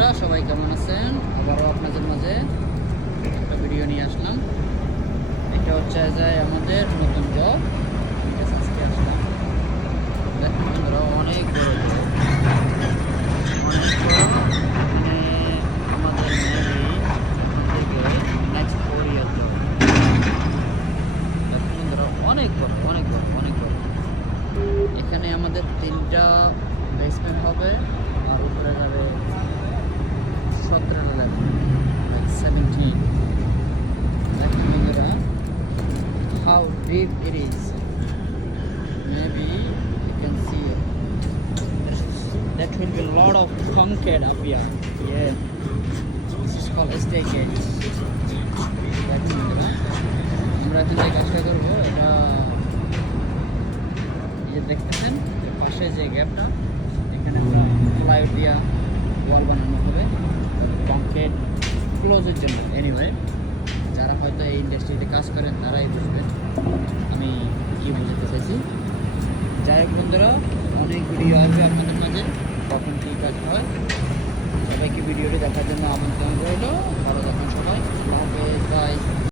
বন্ধুরা, সবাই কেমন আছেন? আবারও আপনাদের মাঝে একটা ভিডিও নিয়ে আসলাম। এটা হচ্ছে যে আমাদের নতুন জব, আজকে আসলাম। দেখুন বন্ধুরা, অনেক বড় জব, অনেক বড়। মানে আমাদের মেবি থেকে নেক্সট 4 ইয়ার জব। দেখুন বন্ধুরা, অনেক বড়, অনেক বড়, অনেক বড়। এখানে আমাদের 3টা বেসমেন্ট হবে, আর উপরে যাবে 17 level, like 17. দেখুন বন্ধুরা, how deep it is. Maybe you can see it. That will be a lot of concrete up here. Yeah, this is called staircase. দেখুন বন্ধুরা, আমরা এখন যে কাজটা করবো, এটা এই যে দেখতেছেন পাশে যে গ্যাপটা, এখানে আমরা প্লাইউড দিয়া ওয়াল বানানো হবে কংক্রিট ক্লোজের জন্য। এনিওয়ে, যারা হয়তো এই ইন্ডাস্ট্রিতে কাজ করেন তারাই বুঝবেন আমি কী বুঝতে চাইছি। যাই হোক বন্ধুরা, অনেক ভিডিও আসবে আপনাদের মাঝে, কখন কী কাজ হয়। সবাইকে ভিডিওটি দেখার জন্য আমন্ত্রণ রইল। ভালো থাকুন সবাই। আল্লাহ হাফেজ, বাই।